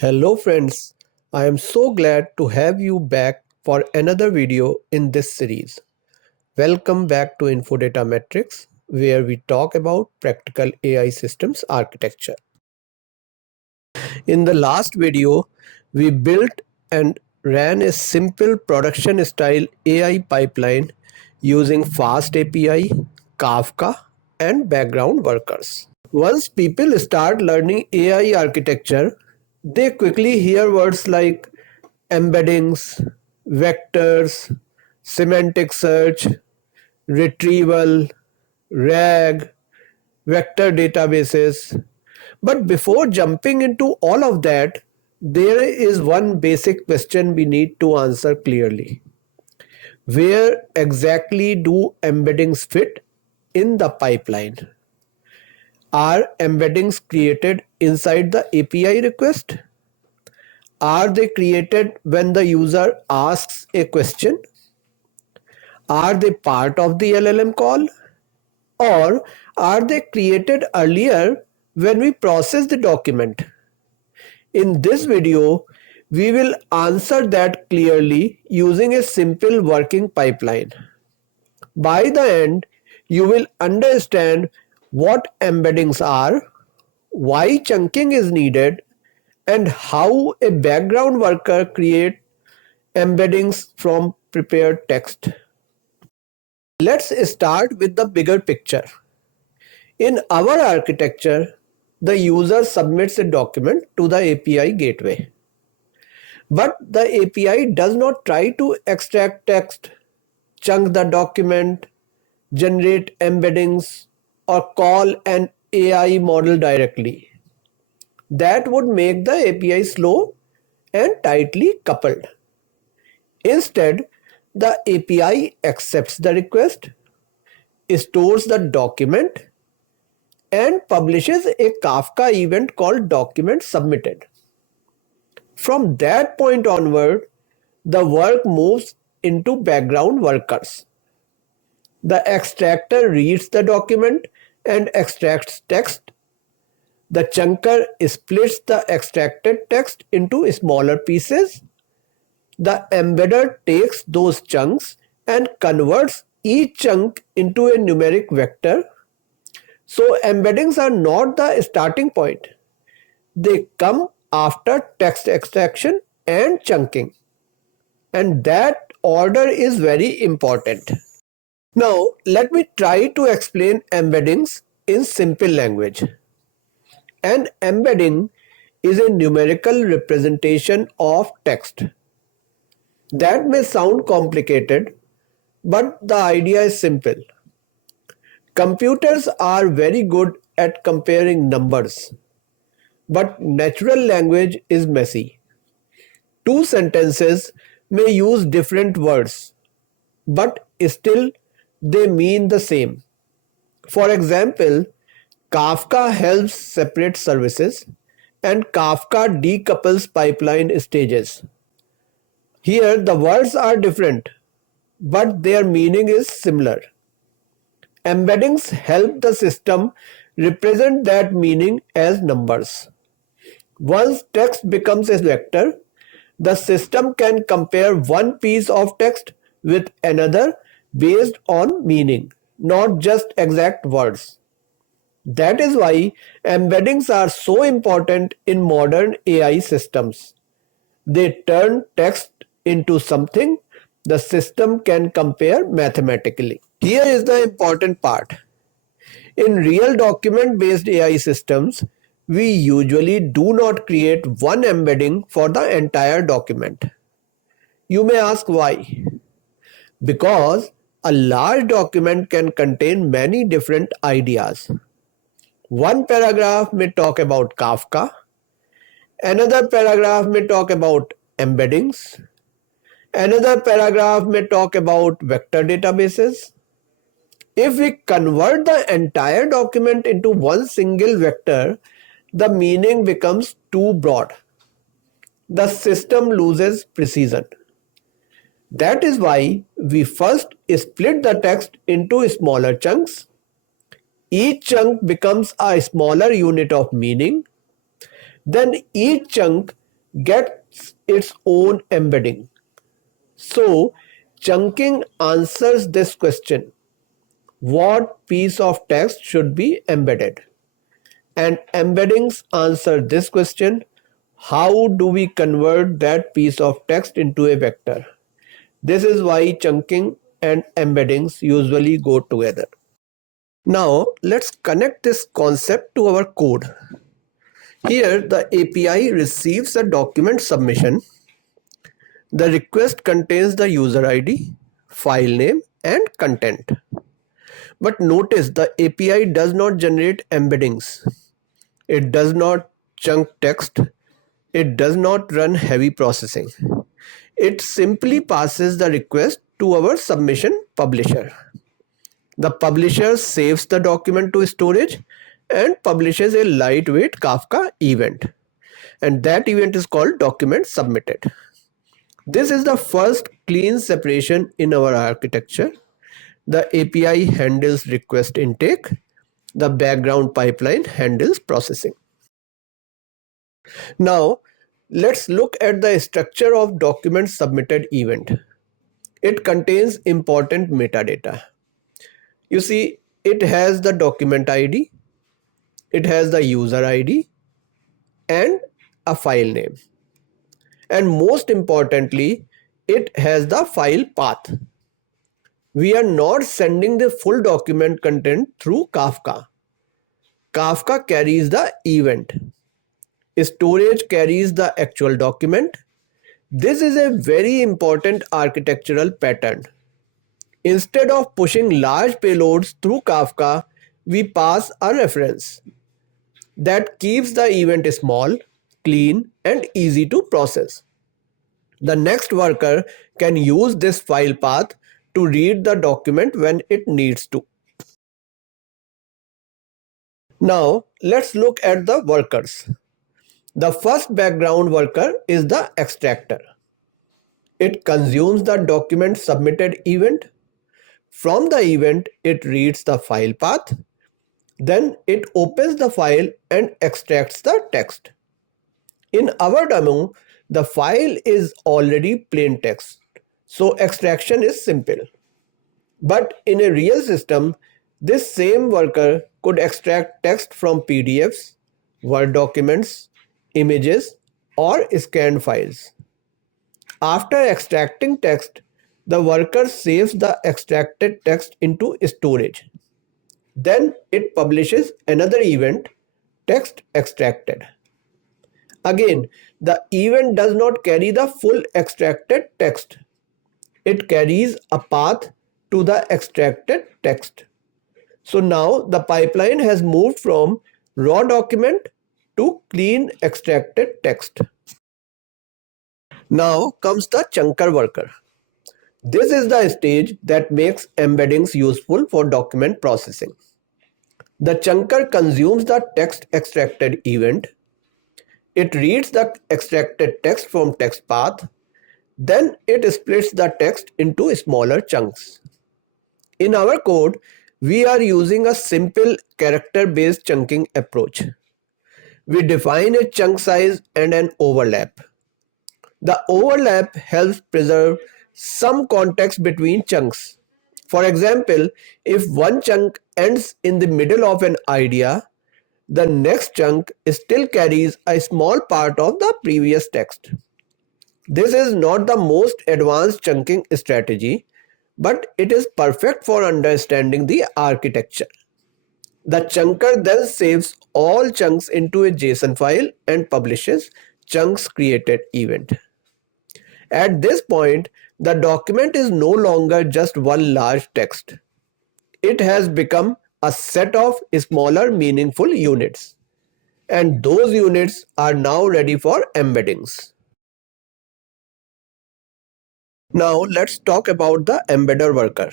Hello friends, I am so glad to have you back for another video in this series. Welcome back to Infodatamatrix, where we talk about practical AI systems architecture. In the last video, we built and ran a simple production style AI pipeline using FastAPI, Kafka, and background workers. Once people start learning AI architecture, they quickly hear words like embeddings, vectors, semantic search, retrieval, RAG, vector databases. But before jumping into all of that, there is one basic question we need to answer clearly. Where exactly do embeddings fit in the pipeline? Are embeddings created inside the API request? Are they created when the user asks a question? Are they part of the LLM call? Or are they created earlier when we process the document? In this video, we will answer that clearly using a simple working pipeline. By the end, you will understand what embeddings are, why chunking is needed, and how a background worker creates embeddings from prepared text. Let's start with the bigger picture. In our architecture, the user submits a document to the API gateway. But the API does not try to extract text, chunk the document, generate embeddings, or call an AI model directly. That would make the API slow and tightly coupled. Instead, the API accepts the request, stores the document, and publishes a Kafka event called document submitted. From that point onward, the work moves into background workers. The extractor reads the document and extracts text. The chunker splits the extracted text into smaller pieces. The embedder takes those chunks and converts each chunk into a numeric vector. So embeddings are not the starting point. They come after text extraction and chunking. And that order is very important. Now, let me try to explain embeddings in simple language. An embedding is a numerical representation of text. That may sound complicated, but the idea is simple. Computers are very good at comparing numbers, but natural language is messy. Two sentences may use different words, but still they mean the same. For example, Kafka helps separate services and Kafka decouples pipeline stages. Here the words are different, but their meaning is similar. Embeddings help the system represent that meaning as numbers. Once text becomes a vector, the system can compare one piece of text with another based on meaning, not just exact words. That is why embeddings are so important in modern AI systems. They turn text into something the system can compare mathematically. Here is the important part. In real document-based AI systems, we usually do not create one embedding for the entire document. You may ask why. Because a large document can contain many different ideas. One paragraph may talk about Kafka, another paragraph may talk about embeddings, another paragraph may talk about vector databases. If we convert the entire document into one single vector, the meaning becomes too broad. The system loses precision. That is why we first split the text into smaller chunks. Each chunk becomes a smaller unit of meaning. Then each chunk gets its own embedding. So, chunking answers this question: what piece of text should be embedded? And embeddings answer this question: how do we convert that piece of text into a vector? This is why chunking and embeddings usually go together. Now, let's connect this concept to our code. Here, the API receives a document submission. The request contains the user ID, file name, and content. But notice the API does not generate embeddings. It does not chunk text. It does not run heavy processing. It simply passes the request to our submission publisher. The publisher saves the document to storage and publishes a lightweight Kafka event. And that event is called document submitted. This is the first clean separation in our architecture. The API handles request intake. The background pipeline handles processing. Now, let's look at the structure of document submitted event. It contains important metadata. You see, it has the document ID, it has the user ID, and a file name. And most importantly, it has the file path. We are not sending the full document content through Kafka. Kafka carries the event. Storage carries the actual document. This is a very important architectural pattern. Instead of pushing large payloads through Kafka, we pass a reference that keeps the event small, clean, and easy to process. The next worker can use this file path to read the document when it needs to. Now, let's look at the workers. The first background worker is the extractor. It consumes the document submitted event. From the event, it reads the file path. Then it opens the file and extracts the text. In our demo, the file is already plain text, so extraction is simple. But in a real system, this same worker could extract text from PDFs, Word documents, images, or scanned files. After extracting text, the worker saves the extracted text into storage. Then it publishes another event, text extracted. Again, the event does not carry the full extracted text. It carries a path to the extracted text. So now the pipeline has moved from raw document to clean extracted text. Now comes the chunker worker. This is the stage that makes embeddings useful for document processing. The chunker consumes the text extracted event. It reads the extracted text from text path. Then it splits the text into smaller chunks. In our code, we are using a simple character-based chunking approach. We define a chunk size and an overlap. The overlap helps preserve some context between chunks. For example, if one chunk ends in the middle of an idea, the next chunk still carries a small part of the previous text. This is not the most advanced chunking strategy, but it is perfect for understanding the architecture. The chunker then saves all chunks into a JSON file and publishes chunks created event. At this point, the document is no longer just one large text. It has become a set of smaller meaningful units. And those units are now ready for embeddings. Now let's talk about the embedder worker.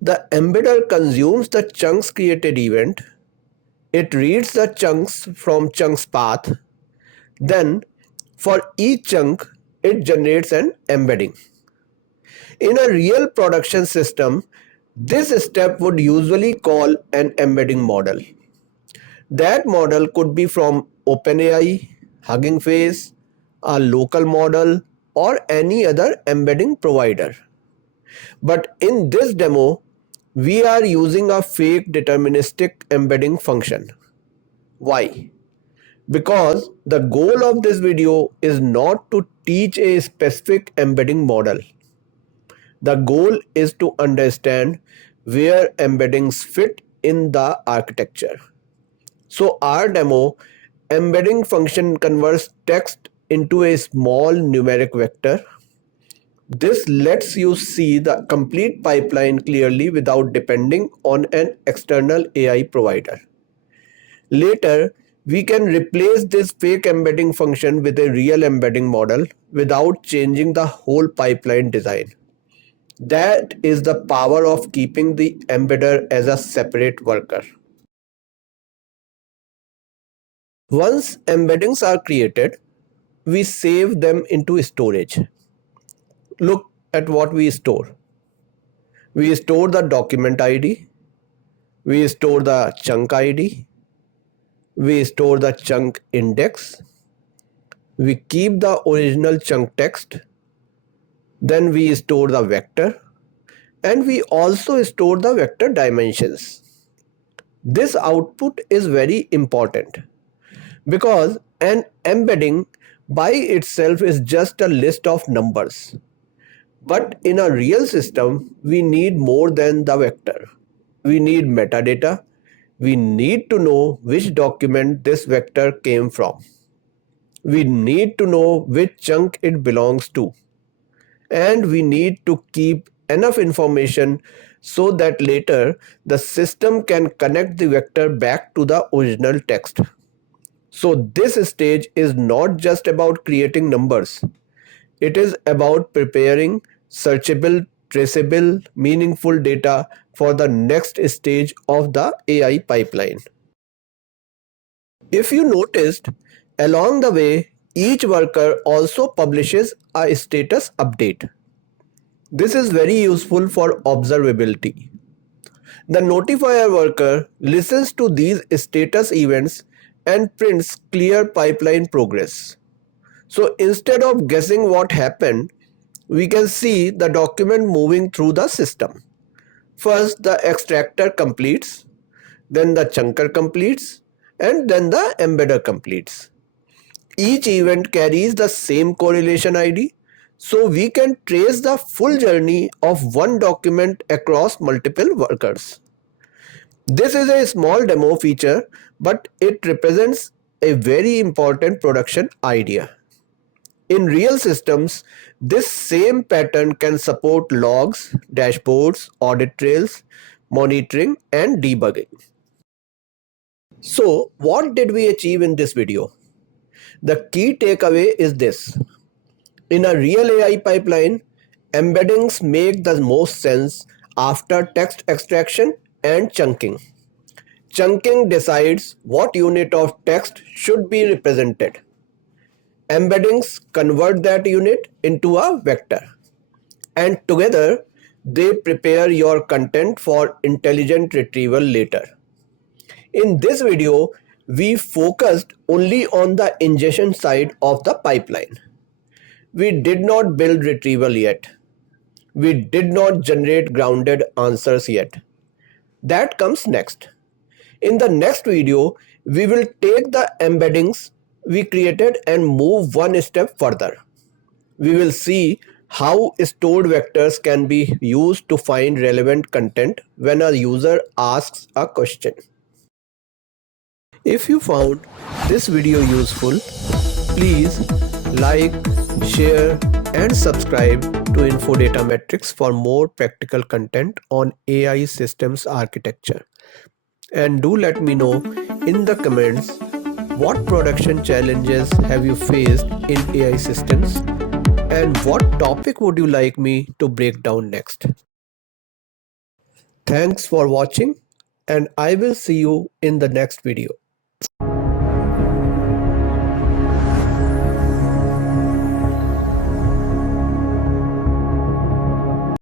The embedder consumes the chunks created event. It reads the chunks from chunks path. Then for each chunk, it generates an embedding. In a real production system, this step would usually call an embedding model. That model could be from OpenAI, Hugging Face, a local model, or any other embedding provider. But in this demo, we are using a fake deterministic embedding function. Why? Because the goal of this video is not to teach a specific embedding model. The goal is to understand where embeddings fit in the architecture. So our demo, embedding function converts text into a small numeric vector. This lets you see the complete pipeline clearly without depending on an external AI provider. Later, we can replace this fake embedding function with a real embedding model without changing the whole pipeline design. That is the power of keeping the embedder as a separate worker. Once embeddings are created, we save them into storage. Look at what we store. We store the document ID, we store the chunk ID, we store the chunk index, we keep the original chunk text, then we store the vector, and we also store the vector dimensions. This output is very important because an embedding by itself is just a list of numbers. But in a real system, we need more than the vector. We need metadata. We need to know which document this vector came from. We need to know which chunk it belongs to. And we need to keep enough information so that later the system can connect the vector back to the original text. So this stage is not just about creating numbers. It is about preparing searchable, traceable, meaningful data for the next stage of the AI pipeline. If you noticed, along the way, each worker also publishes a status update. This is very useful for observability. The notifier worker listens to these status events and prints clear pipeline progress. So instead of guessing what happened, we can see the document moving through the system. First, the extractor completes, then the chunker completes, and then the embedder completes. Each event carries the same correlation ID, so we can trace the full journey of one document across multiple workers. This is a small demo feature, but it represents a very important production idea. In real systems, this same pattern can support logs, dashboards, audit trails, monitoring, and debugging. So, what did we achieve in this video? The key takeaway is this. In a real AI pipeline, embeddings make the most sense after text extraction and chunking. Chunking decides what unit of text should be represented. Embeddings convert that unit into a vector, and together they prepare your content for intelligent retrieval later. In this video, we focused only on the ingestion side of the pipeline. We did not build retrieval yet. We did not generate grounded answers yet. That comes next. In the next video, we will take the embeddings we created and move one step further. We will see how stored vectors can be used to find relevant content when a user asks a question. If you found this video useful, please like, share, and subscribe to Infodatamatrix for more practical content on AI systems architecture. And do let me know in the comments what production challenges have you faced in AI systems and what topic would you like me to break down next. Thanks for watching, and I will see you in the next video.